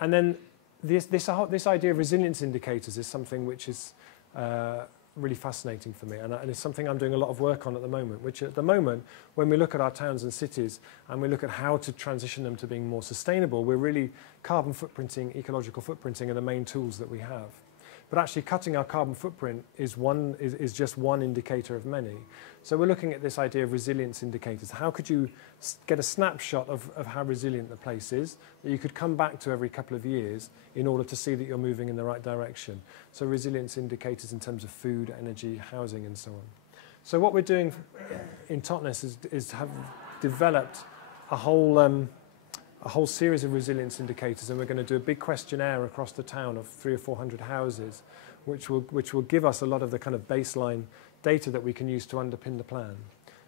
And then this idea of resilience indicators is something which is really fascinating for me, and it's something I'm doing a lot of work on at the moment, which at the moment, when we look at our towns and cities and we look at how to transition them to being more sustainable, we're really carbon footprinting, ecological footprinting are the main tools that we have. But actually cutting our carbon footprint is just one indicator of many. So we're looking at this idea of resilience indicators. How could you get a snapshot of how resilient the place is that you could come back to every couple of years in order to see that you're moving in the right direction? So resilience indicators in terms of food, energy, housing and so on. So what we're doing in Totnes is have developed a whole series of resilience indicators, and we're going to do a big questionnaire across the town of 300 or 400 houses, which will give us a lot of the kind of baseline data that we can use to underpin the plan.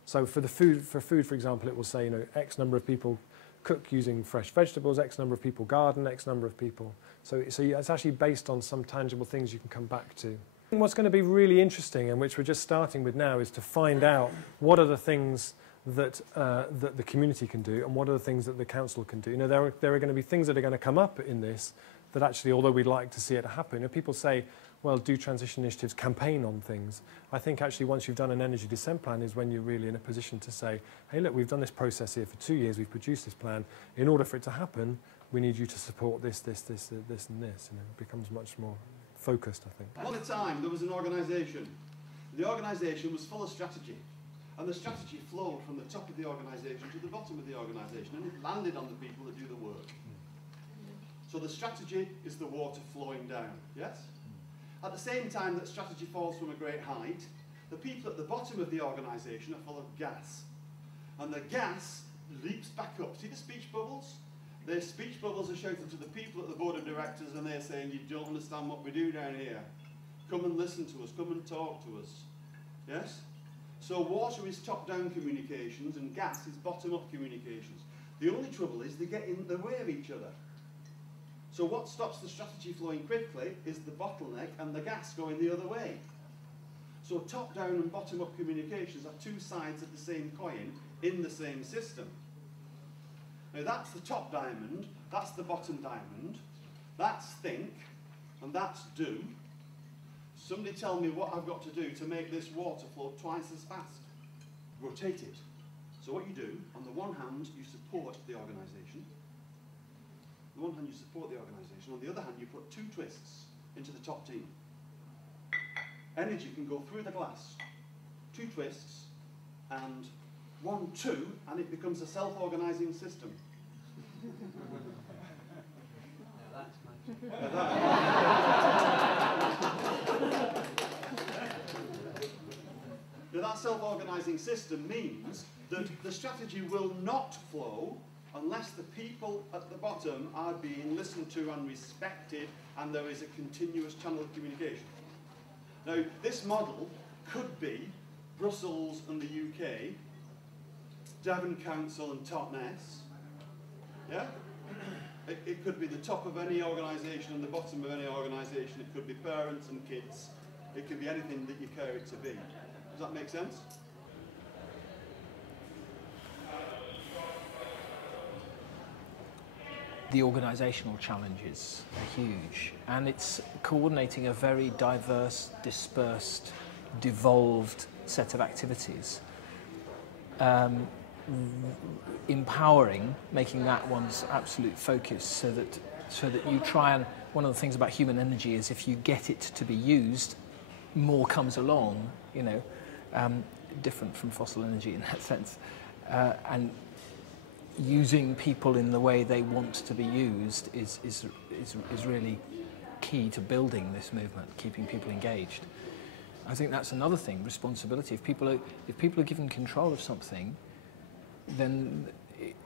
So for food, for example, it will say, you know, X number of people cook using fresh vegetables, X number of people garden, X number of people. So it's actually based on some tangible things you can come back to. And what's going to be really interesting, and which we're just starting with now, is to find out what are the things that the community can do, and what are the things that the council can do. You know, there are going to be things that are going to come up in this that actually, although we'd like to see it happen, you know, people say, well, do transition initiatives campaign on things? I think actually once you've done an energy descent plan is when you're really in a position to say, hey, look, we've done this process here for 2 years, we've produced this plan. In order for it to happen, we need you to support this, and this. And it becomes much more focused, I think. At the time, there was an organisation. The organisation was full of strategy. And the strategy flowed from the top of the organisation to the bottom of the organisation, and it landed on the people that do the work. So the strategy is the water flowing down, yes? At the same time that strategy falls from a great height, the people at the bottom of the organisation are full of gas. And the gas leaps back up. See the speech bubbles? Their speech bubbles are shouted to the people at the board of directors, and they're saying, you don't understand what we do down here. Come and listen to us, come and talk to us. Yes? So water is top-down communications and gas is bottom-up communications. The only trouble is they get in the way of each other. So what stops the strategy flowing quickly is the bottleneck and the gas going the other way. So top-down and bottom-up communications are two sides of the same coin in the same system. Now that's the top diamond, that's the bottom diamond, that's think, and that's do. Somebody tell me what I've got to do to make this water flow twice as fast. Rotate it. So what you do, on the one hand, you support the organisation. On the one hand, you support the organisation. On the other hand, you put two twists into the top team. Energy can go through the glass. Two twists, and 1, 2, and it becomes a self-organising system. Now that self-organising system means that the strategy will not flow unless the people at the bottom are being listened to and respected, and there is a continuous channel of communication. Now this model could be Brussels and the UK, Devon Council and Totnes, yeah? It could be the top of any organisation and the bottom of any organisation. It could be parents and kids. It could be anything that you care it to be. Does that make sense? The organisational challenges are huge, and it's coordinating a very diverse, dispersed, devolved set of activities. Empowering, making that one's absolute focus, so that you try and, one of the things about human energy is if you get it to be used, more comes along, you know, different from fossil energy in that sense, and using people in the way they want to be used is really key to building this movement, keeping people engaged. I think that's another thing, responsibility. If people are given control of something, then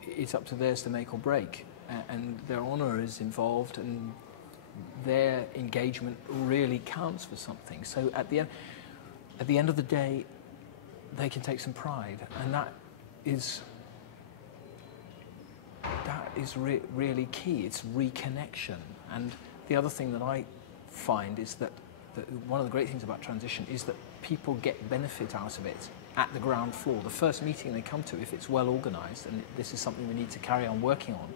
it's up to theirs to make or break, and their honour is involved, and their engagement really counts for something. So at the end of the day, they can take some pride, and that is really key. It's reconnection. And the other thing that I find is that one of the great things about transition is that people get benefit out of it at the ground floor. The first meeting they come to, if it's well organised, and this is something we need to carry on working on,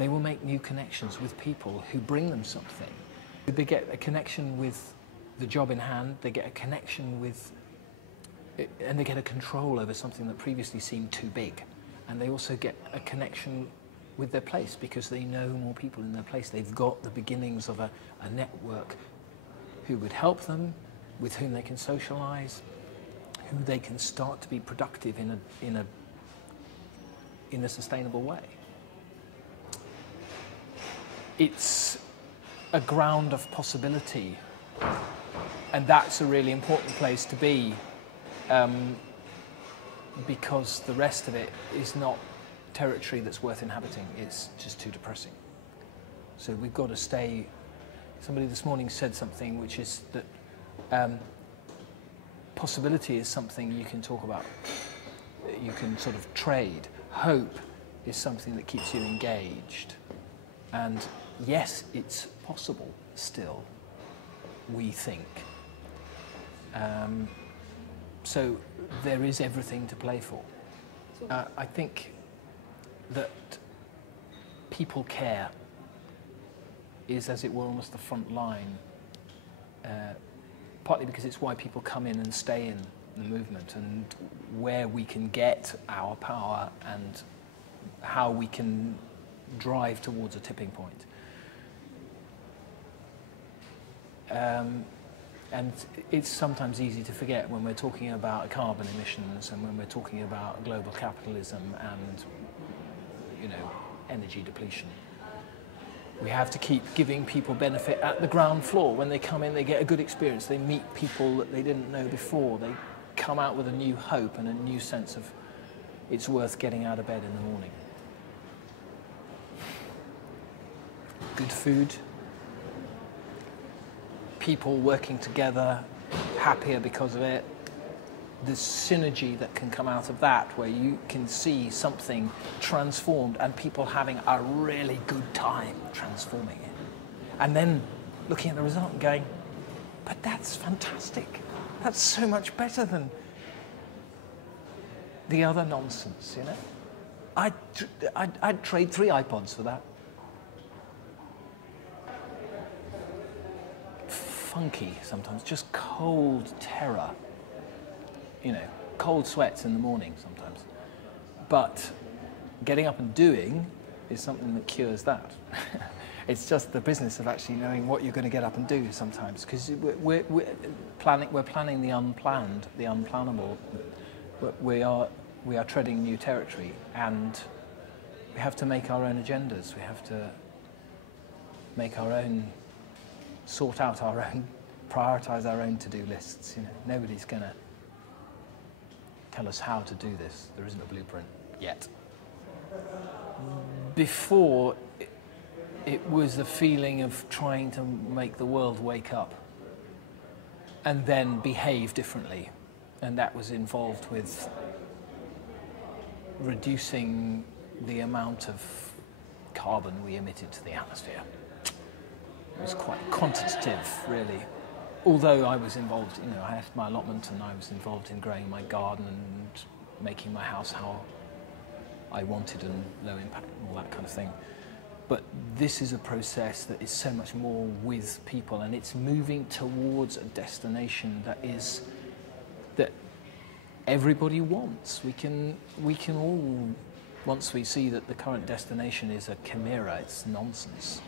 they will make new connections with people who bring them something. They get a connection with the job in hand, they get a connection with, and they get a control over something that previously seemed too big. And they also get a connection with their place because they know more people in their place. They've got the beginnings of a network who would help them, with whom they can socialize, who they can start to be productive in a sustainable way. It's a ground of possibility, and that's a really important place to be, because the rest of it is not territory that's worth inhabiting. It's just too depressing. So we've got to stay. Somebody this morning said something, which is that possibility is something you can talk about, you can sort of trade. Hope is something that keeps you engaged. And yes, it's possible still, we think. So there is everything to play for. I think that people care is, as it were, almost the front line, partly because it's why people come in and stay in the movement, and where we can get our power and how we can drive towards a tipping point. And it's sometimes easy to forget when we're talking about carbon emissions and when we're talking about global capitalism and, you know, energy depletion. We have to keep giving people benefit at the ground floor. When they come in, they get a good experience. They meet people that they didn't know before. They come out with a new hope and a new sense of it's worth getting out of bed in the morning. Good food. People working together, happier because of it. The synergy that can come out of that, where you can see something transformed and people having a really good time transforming it. And then looking at the result and going, but that's fantastic. That's so much better than the other nonsense, you know? I'd trade 3 iPods for that. Funky sometimes, just cold terror. You know, cold sweats in the morning sometimes. But getting up and doing is something that cures that. It's just the business of actually knowing what you're going to get up and do sometimes, because we're planning the unplanned, the unplannable. We are treading new territory, and we have to make our own agendas. We have to make our own, sort out our own, prioritize our own to-do lists. You know, nobody's going to tell us how to do this. There isn't a blueprint yet. Before, it was a feeling of trying to make the world wake up and then behave differently. And that was involved with reducing the amount of carbon we emitted to the atmosphere. It was quite quantitative, really. Although I was involved, you know, I had my allotment and I was involved in growing my garden and making my house how I wanted and low impact and all that kind of thing. But this is a process that is so much more with people, and it's moving towards a destination that is, that everybody wants. We can all, once we see that the current destination is a chimera, it's nonsense,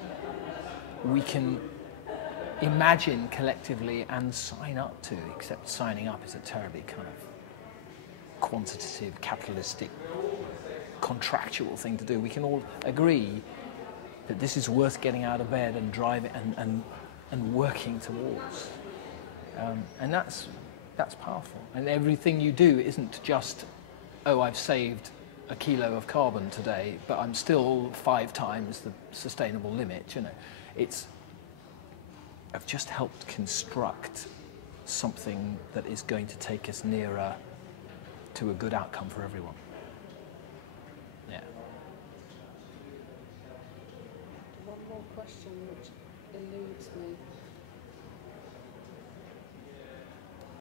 we can imagine collectively and sign up to, except signing up is a terribly kind of quantitative, capitalistic, contractual thing to do. We can all agree that this is worth getting out of bed and driving and working towards. And that's powerful. And everything you do isn't just, oh, I've saved a kilo of carbon today, but I'm still 5 times the sustainable limit, you know. It's, I've just helped construct something that is going to take us nearer to a good outcome for everyone. Yeah. One more question which eludes me.